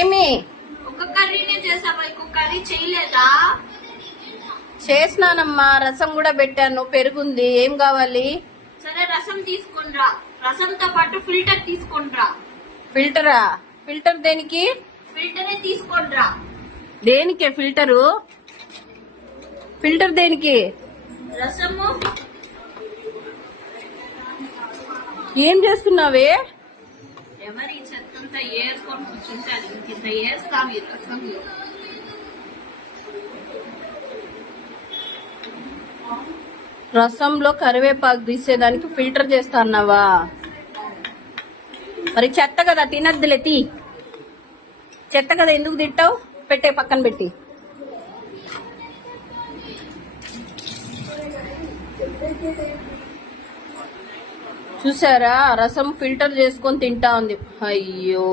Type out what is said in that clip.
ఏమి ఒక కర్రీనే చేసావా? ఇంకో కర్రీ చేయలేదా? చేసినానమ్మా, రసం కూడా పెట్టాను, పెరుగుంది. ఏం కావాలి? సరే రసం తీసుకొనిరా. రసంతో పాటు ఫిల్టర్ తీసుకొనిరా. ఫిల్టరా? ఫిల్టర్ దేనికి? ఫిల్టరే తీసుకొనిరా. దేనికే ఫిల్టరు? ఫిల్టర్ దేనికి? రసము. ఏం చేస్తున్నావే? ఎవరి చెత్తంతా ఏరుకొని కూర్చుంటారు. ఇంత ఏస్తాం ఈ రసం. రసంలో కరివేపాకు తీసేదానికి ఫిల్టర్ చేస్తా అన్నావా? మరి చెత్త కదా, తినద్దులే. చెత్త కదా, ఎందుకు తింటావు? పెట్టే, పక్కన పెట్టి. చూసారా, రసం ఫిల్టర్ చేసుకొని తింటా ఉంది. అయ్యో.